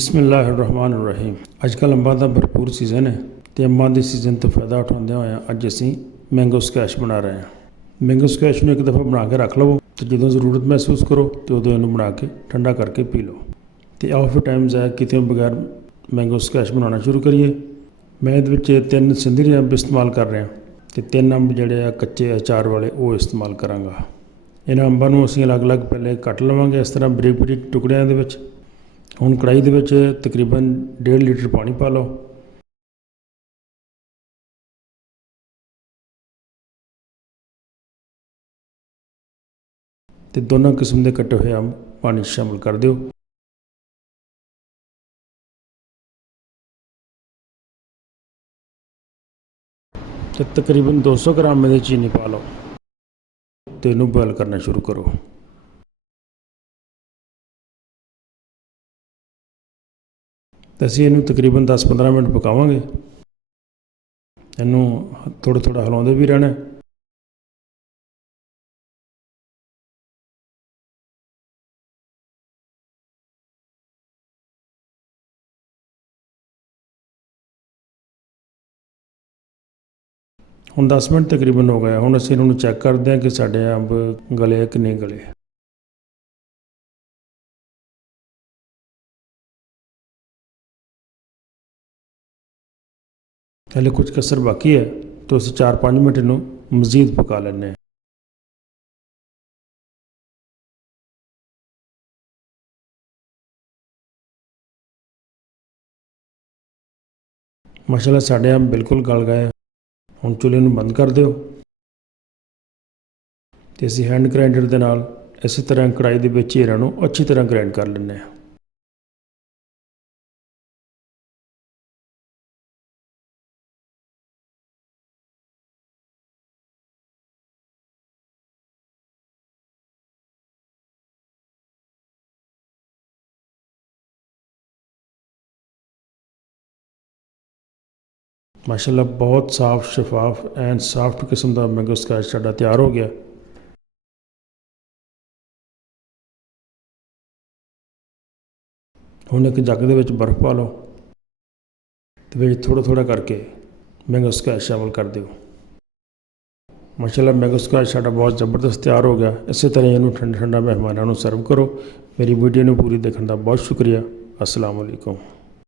बिस्मिल्लाहिर्रहमानिर्रहीम। अजकल अंबां दा भरपूर सीज़न है तो अंबां के सीज़न तो फायदा उठाते हुए अज असी मैंगो स्कैश बना रहे हैं। मैंगो स्कैश में एक दफ़ा बना के रख लवो तो जो ज़रूरत महसूस करो तो उदों इनू बना के ठंडा करके पी लो। तो आओ फिर टाइम ज़ाया किए बगैर मैंगो स्कैश बनाना शुरू करिए। मैं ये 3 सिंधरी अंब इस्तेमाल कर रहा तो 3 अंब जोड़े कच्चे अचार वाले वो इस्तेमाल कराँगा। इन्होंने अंबां नूं असीं अलग अलग पहले कट लवांगे इस तरह बरीक बरीक टुकड़ियां दे विच। हुण कढ़ाई दे विच तकरीबन 1.5 लीटर पानी पा लो। तो दोनों किस्म के कटे हुए अंब पानी शामिल कर दिओ। तो तकरीबन 200 ग्राम में चीनी पा लो तो इनू बॉयल करना शुरू करो। तो असीं इनू तकरीबन 10-15 मिनट पकावांगे। इनू थोड़ा थोड़ा हिलाउंदे भी रहना। हुण 10 मिनट तकरीबन हो गए। हुण असीं इन्हूं चैक करते हैं कि साडे अंब गले कि नहीं गले। हले कुछ कसर बाकी है तो असीं 4-5 मिनट इनू मज़ीद पका लैंदे हैं। माशाअल्लाह साडे अंब बिल्कुल गल गए। हुण चुल्हे नूं बंद कर दिओ ते असीं हैंड ग्राइंडर दे नाल इस तरह कढ़ाई दे विच ही इन्हां नूं अच्छी तरह ग्राइंड कर लैंदे हैं। माशाअल्लाह बहुत साफ शफाफ एंड सॉफ्ट किस्म का मैंगो स्कैश साडा तैयार हो गया। हुण एक जग दे विच बर्फ पा लो तो विच थोड़ा थोड़ा करके मैंगो स्कैश शामिल कर दिओ। माशाअल्लाह मैंगो स्कैश साडा बहुत ज़बरदस्त तैयार हो गया। इस तरह इनू ठंडा ठंडा मेहमानों सर्व करो। मेरी वीडियो नूं पूरी देखने का बहुत शुक्रिया। अस्सलाम वालेकुम।